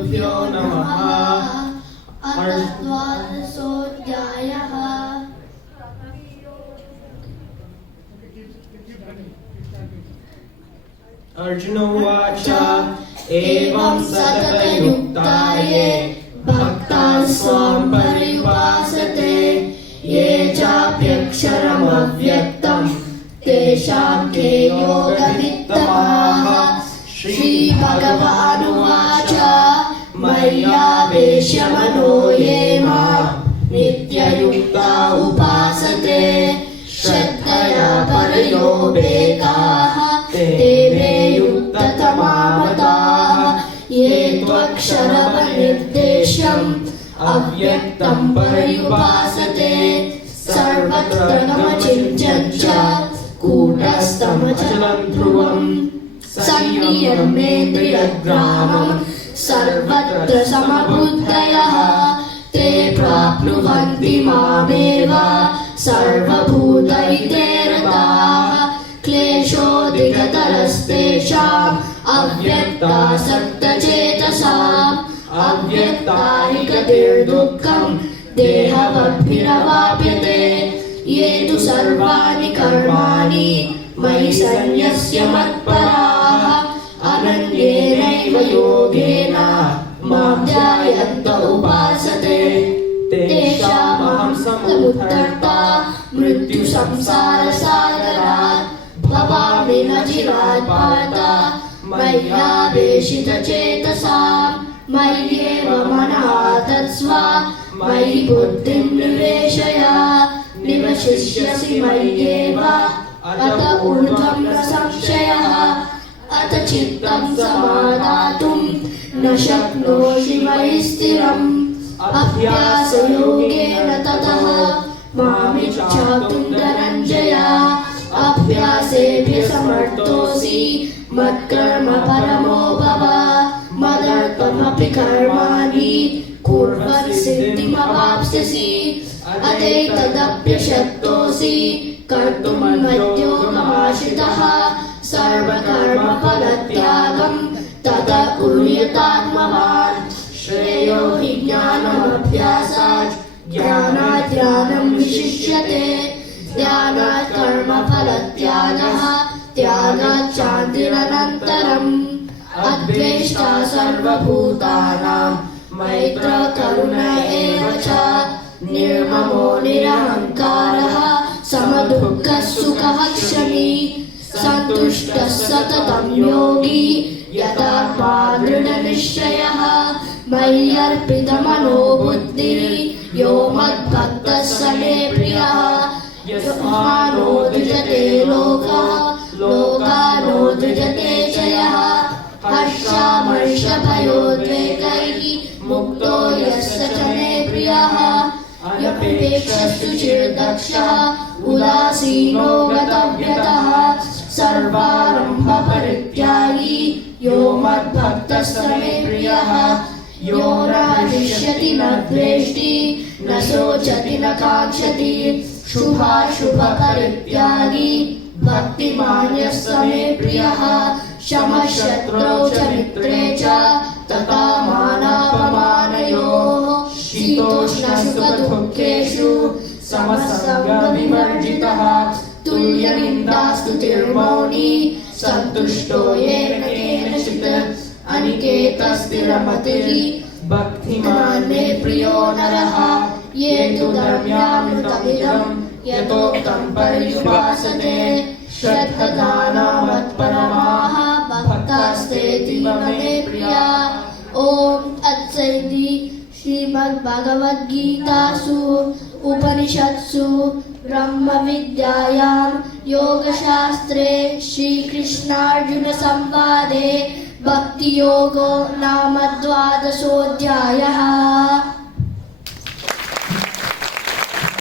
श्रीगुरुभ्यो नमः। द्वादशोऽध्यायः। अर्जुन उवाच एवं सततयुक्ताये भक्ताः स्वां पर्युपासते ये चाप्यक्षरमव्यक्तं तेषां के योगवित्तमाः। श्रीभगवानुवाच मय्यावेश्य मनो ये मां नित्ययुक्ता उपासते श्रद्धया परयोपेताः ते मे युक्ततमा मताः। ये त्वक्षरमनिर्देश्यम् अव्यक्तं पर्युपासते सर्वत्र नमचिन्त्यं च कूटस्थमचलं ध्रुवम् संयम्येन्द्रियग्रामं सर्वत्र समबुद्धयः ते प्राप्नुवन्ति मामेव सर्वभूतैते रताः। क्लेशोऽधिकतरस्तेषाम् अव्यक्तासक्तचेतसाम् अव्यक्तानिकतिर्दुःखम् देहवद्भिरवाप्यते। ये तु सर्वाणि कर्माणि मयि सन्न्यस्य मत्पराः अनन्येनैव योगेन मां ध्यायन्त उपासते तेषामहं समुद्धर्ता मृत्युसंसारसागरात् भवामि न चिरात् पार्थ मय्यावेशितचेतसाम्। मय्येव मनः तत्स्व मयि बुद्धिं निवेशय निवशिष्यसि मय्येव अत ऊर्ध्वं न संशयः। अथ चित्तं समादातुं न शक्नोषि मयि स्थिरम् अभ्यासयोगेन ततः मामिच्छातुं धनञ्जय। अभ्यासेऽभ्यसमर्थोऽसि मत्कर्म परमो भव मदर्थमपि कर्माणि कुर्वन् सिद्धिमवाप्स्यसि। अतैतदप्यशक्तोऽसि कर्तुं मद्योगमाश्रितः सर्वकर्मफलत्यागं तत कुर्यात्मवान्। श्रेयो हि ज्ञानमभ्यासात् ज्ञानात् ध्यानं विशिष्यते ध्यानात् कर्मफलत्यागः त्यागात् शान्तिरनन्तरम्। अद्वेष्टा सर्वभूतानां मैत्रः करुण एव च निर्ममो निरहङ्कारः समदुःखः सुखः क्षमी सन्तुष्टः सततं योगी यतात्मा दृढनिश्चयः। मय्यर्पितमनो बुद्धिः यो मद्भक्तः स मे प्रियः। यस्मानो द्विजते लोकः लोकानो द्विजते च यः। हर्षामर्षभयोद्वेगैः मुक्तो यस्य च मे प्रियः। अनपेक्षस्तुचिर्दक्षः उदासीनो गतव्यतः सर्वारम्भपरित्यागी यो मद्भक्तः स मे प्रियः। यो न हृष्यति न द्वेष्टि न शोचति न काङ्क्षति शुभाशुभपरित्यागी भक्तिमान् यः स मे प्रियः। शमः शत्रौ च मित्रे च तथा मानापमानयोः शीतोष्णसुखदुःखेषु समसंगविवर्जितः तुल्यनिन्दास्तुतिर्मौनी सन्तुष्टो येन केनचित् अनिकेतस्थिरमतिः भक्तिमान् मे प्रियो नरः। ये तु धर्म्यामृतमिदं यथोक्तं पर्युपासते श्रद्धदाना मत्परमाः भक्तास्तेऽतीव मे प्रिया। ॐ तत्सदिति श्रीमद्भगवद्गीतासु उपनिषत्सु ब्रह्मविद्यायां योगशास्त्रे श्रीकृष्णार्जुनसंवादे भक्तियोगो नाम 12 अध्यायः।